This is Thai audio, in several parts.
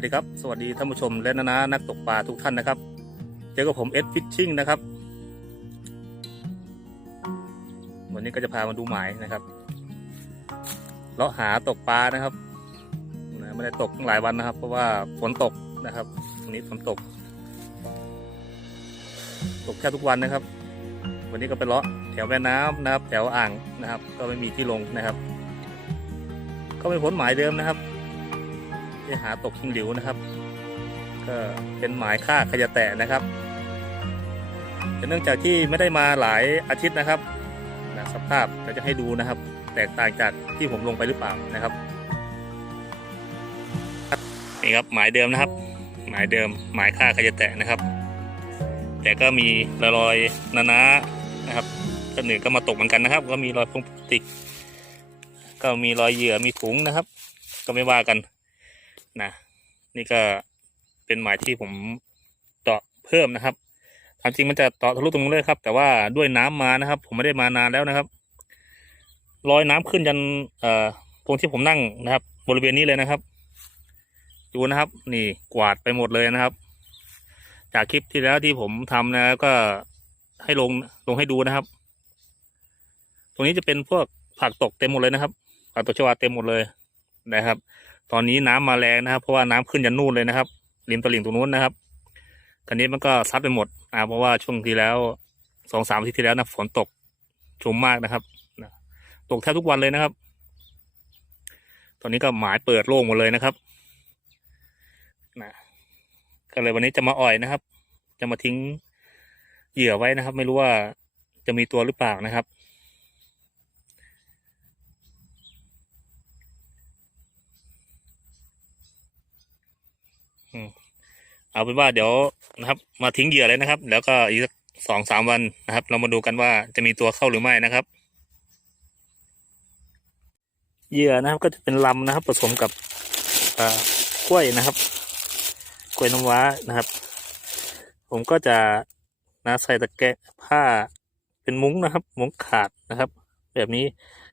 วัสดีครับ สวัสดีท่านผู้ชมและนานานักตกปลาทุกท่านนะครับ เจอกับผมเอ็ดฟิชชิ่งนะครับ วันนี้ก็จะพามาดูหมายนะครับเลาะหาตกปลานะครับไม่ได้ตกตั้งหลายวันนะครับ เพราะว่าฝนตกนะครับวันนี้ฝนตก ตกแค่ทุกวันนะครับ วันนี้ก็ไปเลาะแถวแม่น้ำนะครับ แถวอ่างนะครับ ก็ไม่มีที่ลงนะครับ ก็เป็นผลหมายเดิมนะครับ ที่หาตกชิงหลิวนะครับ ก็เป็นหมายค่าขยะแตะนะครับเนื่องจากที่ไม่ได้มาหลายอาทิตย์นะครับนะสภาพเราจะให้ดูนะครับ แตกต่างจากที่ผมลงไปหรือเปล่านะครับนี่ครับหมายเดิมนะครับ หมายเดิมหมายค่าขยะแตะนะครับ แต่ก็มีรอยนานานะครับก็หนึ่งก็มาตกเหมือนกันนะครับ ก็มีรอยพลาสติก ก็มีรอยเหยื่อมีถุงนะครับ ก็ไม่ว่ากัน นะ นี่ก็เป็นหมายที่ผมเจาะเพิ่มนะครับตามจริงมันจะเจาะทะลุตรงนู้นเลยครับ แต่ว่าด้วยน้ำมานะครับ ผมไม่ได้มานานแล้วนะครับลอยน้ำขึ้นยันเอ่อตรงที่ผมนั่งนะครับ บริเวณนี้เลยนะครับ ดูนะครับ นี่กวาดไปหมดเลยนะครับ จากคลิปที่แล้วที่ผมทำนะก็ให้ลงลงให้ดูนะครับ ตรงนี้จะเป็นพวกผักตกเต็มหมดเลยนะครับผักตกชวาเต็มหมดเลยนะครับ ตอนนี้น้ำมาแรงนะครับเพราะว่าน้ำขึ้นยันนู่นเลยนะครับริมตลิ่งตรงนู้นนะครับคันนี้มันก็ซัดไปหมดนะเพราะว่าช่วงที่แล้วสองสามอาทิตย์ที่แล้วนะฝนตกชุมมากนะครับตกแทบทุกวันเลยนะครับ ตอนนี้ก็หมายเปิดโล่งหมดเลยนะครับนะก็เลยวันนี้จะมาอ่อยนะครับ จะมาทิ้งเหยื่อไว้นะครับ ไม่รู้ว่าจะมีตัวหรือเปล่านะครับ เอาเป็นว่าเดี๋ยวนะครับ มาทิ้งเหยื่อเลยนะครับ แล้วก็อีกสองสามวันนะครับ เรามาดูกันว่าจะมีตัวเข้าหรือไม่นะครับ เหยื่อนะครับก็จะเป็นลำนะครับ ผสมกับกล้วยนะครับ กล้วยน้ำว้านะครับ ผมก็จะนะใส่ตะแกรงผ้าเป็นมุ้งนะครับ มุ้งขาดนะครับ แบบนี้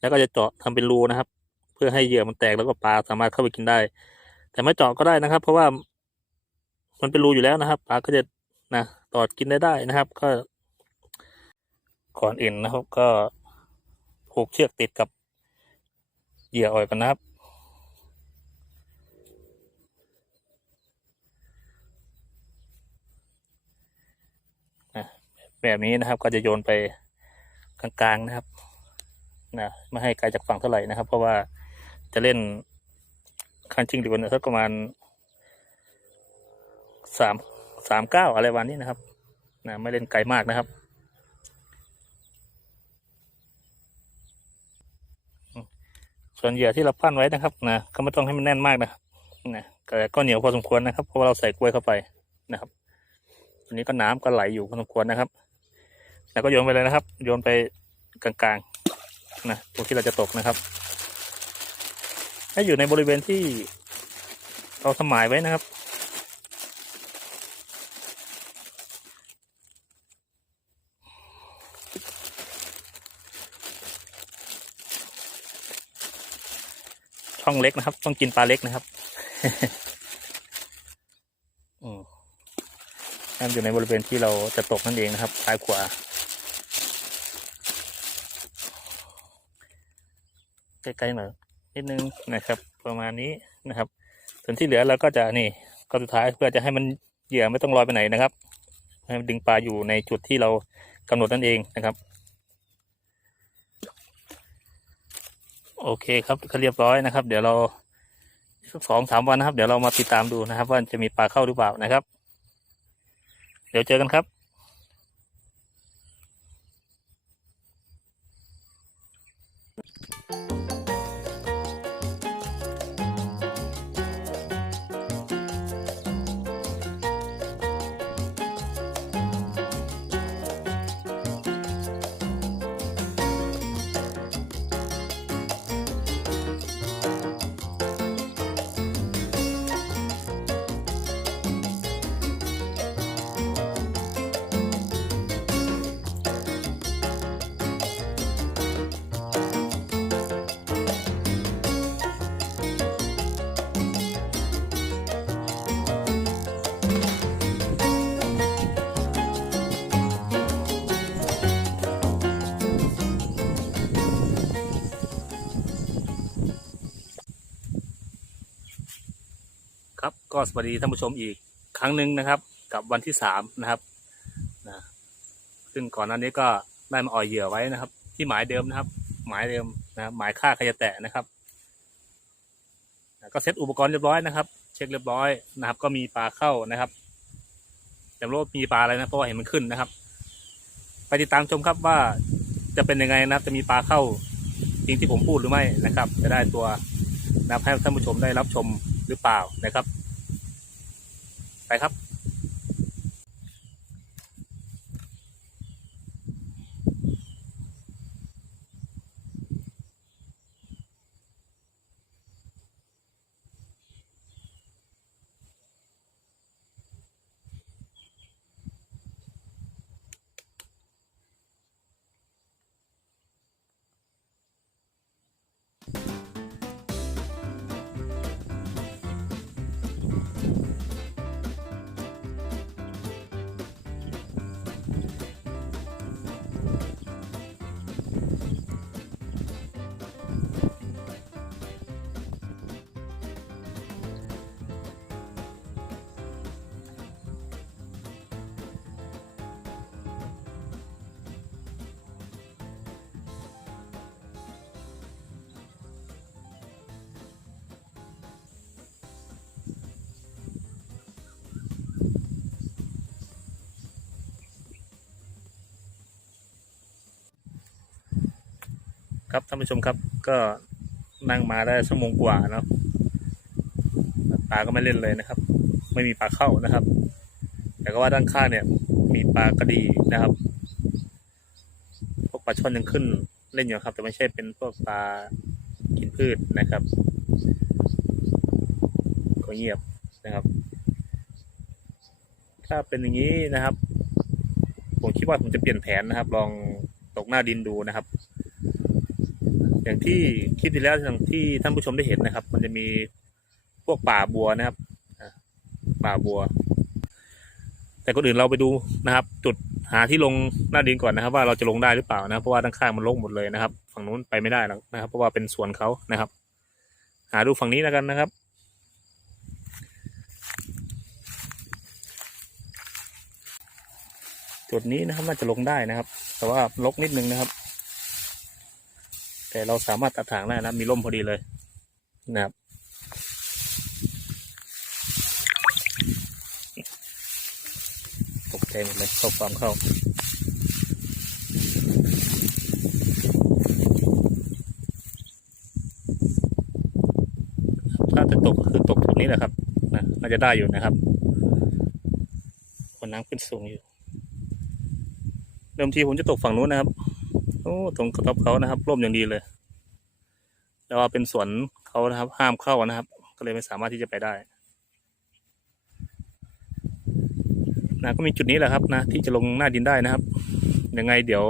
แล้วก็จะเจาะทำเป็นรูนะครับ เพื่อให้เหยื่อมันแตกแล้วก็ปลาสามารถเข้าไปกินได้ แต่ไม่เจาะก็ได้นะครับ เพราะว่า มันเป็นรูอยู่แล้วนะครับปลาก็จะนะตอดกินได้ได้นะครับ ก็ก่อนอื่นนะครับ ก็ผูกเชือกติดกับเหยื่ออ่อยกันนะครับนะแบบนี้นะครับก็จะโยนไปกลางๆนะครับนะไม่ให้ไกลจากฝั่งเท่าไหร่นะครับ เพราะว่าจะเล่นคันจริงหรือวันสักประมาณ สามสามเก้าอะไรวันนี้นะครับนะไม่เล่นไกลมากนะครับส่วนเหยื่อที่เราปั้นไว้นะครับนะก็ไม่ต้องให้มันแน่นมากนะนะแต่ก็เหนียวพอสมควรนะครับเพราะว่าเราใส่กล้วยเข้าไปนะครับอันนี้ก็น้ำก็ไหลอยู่พอสมควรนะครับ แล้วก็โยนไปเลยนะครับ โยนไปกลางๆนะตรงที่เราจะตกนะครับ ให้อยู่ในบริเวณที่เราสมายไว้นะครับ ช่องเล็กนะครับ ต้องกินปลาเล็กนะครับอนั่นอยู่ในบริเวณที่เราจะตกนั่นเองนะครับซ้ายขวาใกล้ๆหน่อยนิดนึงนะครับ ประมาณนี้นะครับ ส่วนที่เหลือเราก็จะนี่ก็สุดท้ายเพื่อจะให้มันเหยื่อไม่ต้องลอยไปไหนนะครับ ให้มันดึงปลาอยู่ในจุดที่เรากำหนดนั่นเองนะครับ โอเคครับเขาเรียบร้อยนะครับ เดี๋ยวเราสองสามวันนะครับ เดี๋ยวเรามาติดตามดูนะครับ ว่าจะมีปลาเข้าหรือเปล่านะครับ เดี๋ยวเจอกันครับ ก็สวัสดีท่านผู้ชมอีกครั้งหนึ่งนะครับ กับวันที่สามนะครับนะซึ่งก่อนหน้านี้ก็ได้มาอ่อยเหยื่อไว้นะครับ ที่หมายเดิมนะครับ หมายเดิมนะหมายค่าขยะแตะนะครับก็เซตอุปกรณ์เรียบร้อยนะครับ เช็คเรียบร้อยนะครับ ก็มีปลาเข้านะครับแต่ไม่รู้มีปลาอะไรนะเพราะว่าเห็นมันขึ้นนะครับ ไปติดตามชมครับว่าจะเป็นยังไงนะครับ จะมีปลาเข้าจริงที่ผมพูดหรือไม่นะครับ จะได้ตัวนะครับให้ท่านผู้ชมได้รับชมหรือเปล่านะครับ ไปครับ ครับท่านผู้ชมครับก็นั่งมาได้ชั่วโมงกว่าเนาะปลาก็ไม่เล่นเลยนะครับ ไม่มีปลาเข้านะครับ แต่ก็ว่าด้านข้างเนี่ย มีปลากระดีนะครับพวกปลาช่อนยังขึ้นเล่นอยู่ครับ แต่ไม่ใช่เป็นพวกปลากินพืชนะครับก็เงียบนะครับ ถ้าเป็นอย่างนี้นะครับ ผมคิดว่าผมจะเปลี่ยนแผนนะครับ ลองตกหน้าดินดูนะครับ อย่างที่คลิปที่แล้วอย่างที่ท่านผู้ชมได้เห็นนะครับ มันจะมีพวกป่าบัวนะครับป่าบัว แต่คนอื่นเราไปดูนะครับ จุดหาที่ลงหน้าดินก่อนนะครับ ว่าเราจะลงได้หรือเปล่านะเพราะว่าด้านข้างมันลงหมดเลยนะครับ ฝั่งนู้นไปไม่ได้แล้วนะครับ เพราะว่าเป็นสวนเขานะครับ หาดูฝั่งนี้แล้วกันนะครับจุดนี้นะครับน่าจะลงได้นะครับ แต่ว่าลกนิดนึงนะครับ แต่เราสามารถตัดถางได้นะมีร่มพอดีเลยนะครับตกใจหมดเลยเข้าความเข้าถ้าจะตกก็คือตกจุดนี้แหละครับนะน่าจะได้อยู่นะครับคนน้ำขึ้นสูงอยู่ เดิมทีผมจะตกฝั่งนู้นนะครับ อ้ตรงกระทบเขานะครับร่มอย่างดีเลยแต่ว่าเป็นสวนเขานะครับ ห้ามเข้านะครับ ก็เลยไม่สามารถที่จะไปได้นะก็มีจุดนี้แหละครับนะที่จะลงหน้าดินได้นะครับยังไงเดี๋ยว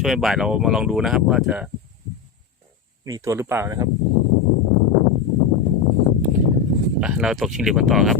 ช่วยบ่ายเรามาลองดูนะครับ ว่าจะมีตัวหรือเปล่านะครับเราตกชิงเหลียวกันต่อครับ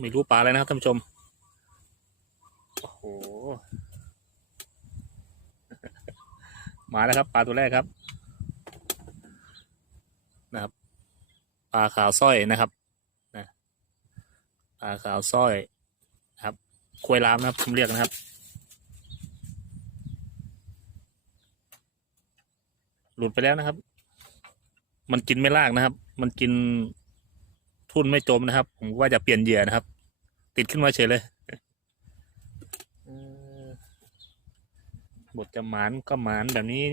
ไม่รู้ปลาอะไรนะครับท่านผู้ชม โอ้โห มาแล้วครับ ปลาตัวแรกครับ นะครับ ปลาขาวสร้อยนะครับนะปลาขาวสร้อยนะครับควยลามนะครับผมเรียกนะครับหลุดไปแล้วนะครับ มันกินไม่ลากนะครับ มันกิน ทุ่นไม่จมนะครับ ผมว่าจะเปลี่ยนเหยื่อนะครับ ติดขึ้นมาเฉยเลยบทจะหมานก็หมานแบบนี้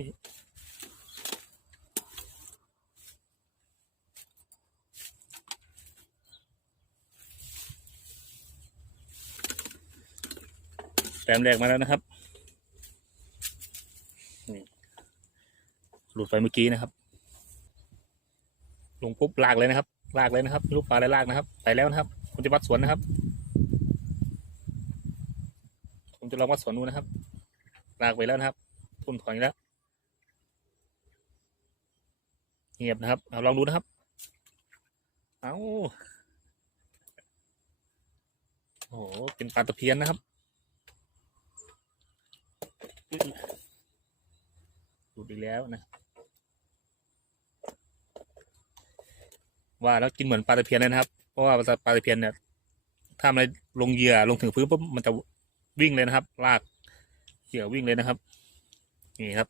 แตมแรกมาแล้วนะครับหลุดไปเมื่อกี้นะครับ ลงปุ๊บลากเลยนะครับ ลากเลยนะครับไม่รู้ปลาอะไรลากนะครับไปแล้วนะครับ ผมจะวัดสวนนะครับ ผมจะลองวัดสวนดูนะครับ ลากไปแล้วนะครับทุ่นถอนอีกแล้วเงียบนะครับเอาลองดูนะครับ เอาโอ้โหเป็นปลาตะเพียนนะครับหลุดอีกแล้วนะ ว่าแล้วกินเหมือนปลาตะเพียนเลยนะครับ เพราะว่าปลาตะเพียนเนี่ยถ้ามันลงเหยื่อลงถึงพื้นปุ๊บมันจะวิ่งเลยนะครับ ลากเหยื่อวิ่งเลยนะครับ นี่ครับ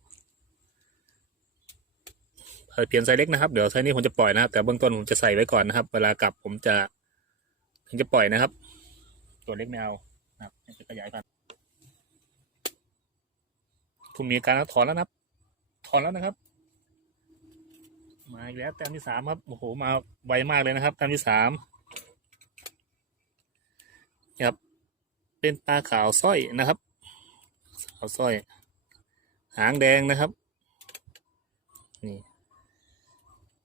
ปลาตะเพียนไซส์เล็กนะครับ เดี๋ยวไซส์นี้ผมจะปล่อยนะครับ แต่เบื้องต้นผมจะใส่ไว้ก่อนนะครับ เวลากลับผมจะถึงจะปล่อยนะครับ ตัวเล็กไม่เอานะครับจะขยายพันธุ์คุณมีการถอนแล้วนะครับ ถอนแล้วนะครับ มาอีกแล้วแต้มที่สามครับโอ้โหมาไวมากเลยนะครับแต้มที่สามครับ เป็นปลาขาวสร้อยนะครับ ขาวสร้อย หางแดงนะครับ นี่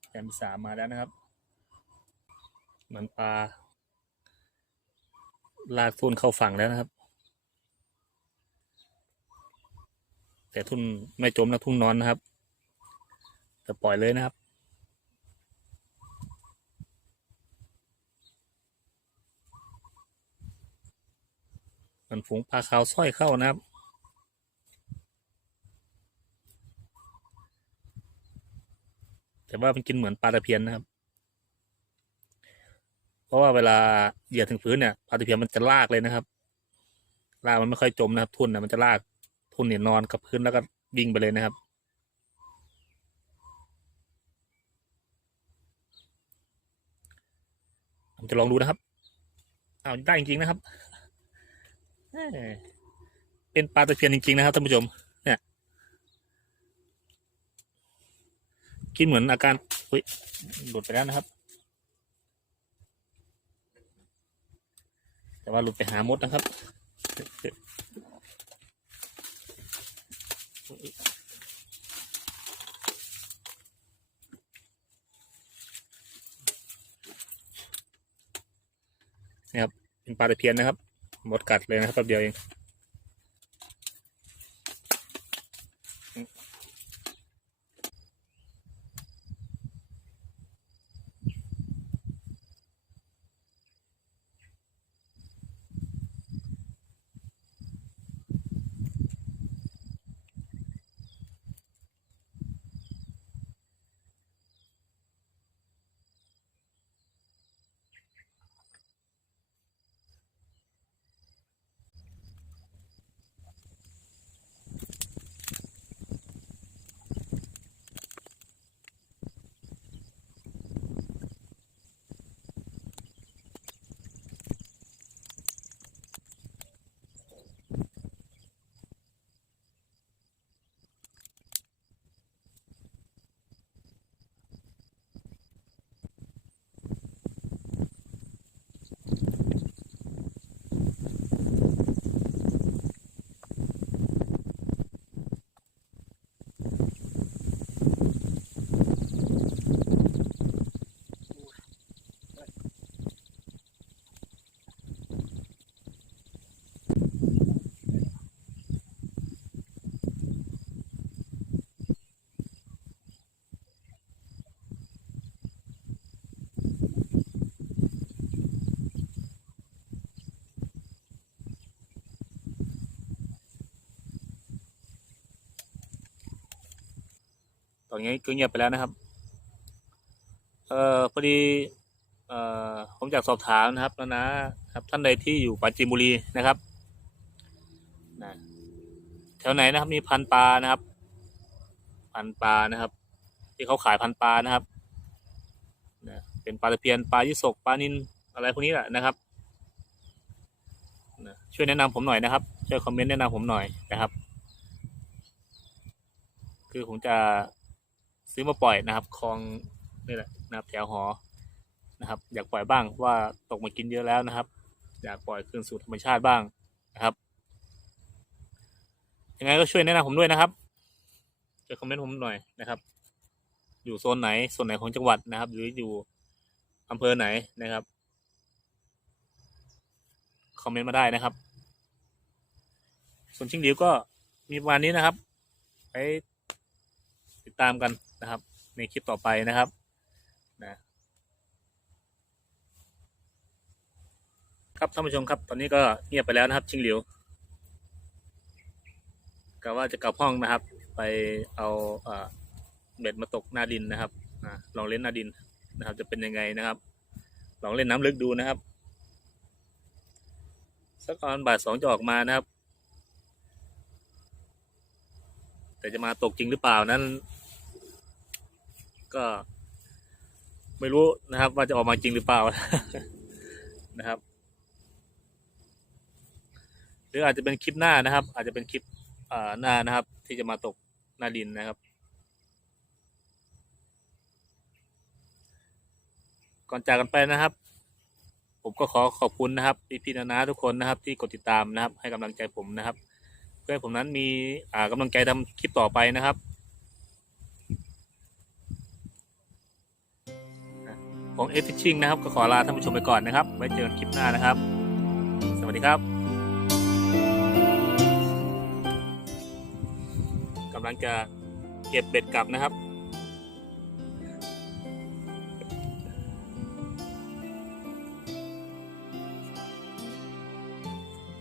แต้มที่สามมาแล้วนะครับเหมือนปลาลากทุนเข้าฝั่งแล้วนะครับ แต่ทุนไม่จมนะทุนนอนนะครับแต่ปล่อยเลยนะครับันฝูงปลาขาวสร้อยเข้านะครับ แต่ว่ามันกินเหมือนปลาตะเพียนนะครับ เพราะว่าเวลาเหยียดถึงพื้นเนี่ยปลาตะเพียนมันจะลากเลยนะครับ ลากมันไม่ค่อยจมนะครับ ทุนนะมันจะลากทุนเนี่ยนอนกับพื้นแล้วก็วิ่งไปเลยนะครับผมจะลองดูนะครับ เอาได้จริงๆนะครับ เป็นปลาตะเพียนจริงๆนะครับท่านผู้ชม เนี่ย กินเหมือนอาการอุ้ยหลุดไปแล้วนะครับ แต่ว่าหลุดไปหามดนะครับเป็นปลาตะเพียนนะครับ มดกัดเลยนะครับแป๊บเดียวเอง อนนี้ก็เงียบไปแล้วนะครับ เอ่อพอดีเอ่อผมอยากสอบถามนะครับแล้วนะครับ ท่านใดที่อยู่ปราจีนบุรีนะครับนะแถวไหนนะครับ มีพันปลานะครับ พันปลานะครับ ที่เขาขายพันปลานะครับนะเป็นปลาตะเพียนปลายี่สกปลานินอะไรพวกนี้แหละนะครับนะช่วยแนะนำผมหน่อยนะครับช่วยคอมเมนต์แนะนำผมหน่อยนะครับ คือผมจะ ซื้อมาปล่อยนะครับคลองนี่แหละนะครับแถวหอนะครับ อยากปล่อยบ้างว่าตกมากินเยอะแล้วนะครับ อยากปล่อยคืนสู่ธรรมชาติบ้างนะครับยังไงก็ช่วยแนะนำผมด้วยนะครับช่วยคอมเมนต์ผมหน่อยนะครับ อยู่โซนไหนโซนไหนของจังหวัดนะครับ หรืออยู่อำเภอไหนนะครับคอมเมนต์มาได้นะครับ ส่วนชิงหลิวก็มีประมาณนี้นะครับไปติดตามกัน นะครับ ในคลิปต่อไปนะครับนะครับท่านผู้ชมครับ ตอนนี้ก็เงียบไปแล้วนะครับ ชิงหลิวกะว่าจะกลับห้องนะครับ ไปเอาเอเบ็ดมาตกหน้าดินนะครับอลองเล่นหน้าดินนะครับ จะเป็นยังไงนะครับ ลองเล่นน้ำลึกดูนะครับ สักตอนบ่ายสองจะออกมานะครับ แต่จะมาตกจริงหรือเปล่านั้น ก็ ไม่รู้นะครับ ว่าจะออกมาจริงหรือเปล่านะครับ หรืออาจจะเป็นคลิปหน้านะครับ อาจจะเป็นคลิปหน้านะครับ ที่จะมาตกหน้าดินนะครับ ก่อนจากกันไปนะครับ ผมก็ขอขอบคุณนะครับพี่พี่ๆนานาทุกคนนะครับ ที่กดติดตามนะครับ ให้กำลังใจผมนะครับ เพื่อผมนั้นมีอ่ากำลังใจทำคลิปต่อไปนะครับ ผมเอฟฟิชชิงนะครับ ก็ขอลาท่านผู้ชมไปก่อนนะครับ ไว้เจอกันคลิปหน้านะครับ สวัสดีครับกำลังจะเก็บเบ็ดกลับนะครับ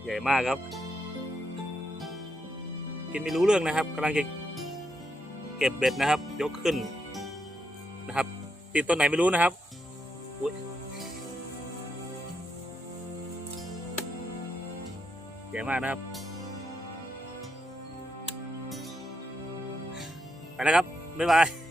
ใหญ่มากครับ กินไม่รู้เรื่องนะครับกำลังจะเก็บเบ็ดนะครับ ยกขึ้นนะครับ ติดต้นไหนไม่รู้นะครับ หญ่มากนะครับ ไปแล้วครับ บ๊ายบาย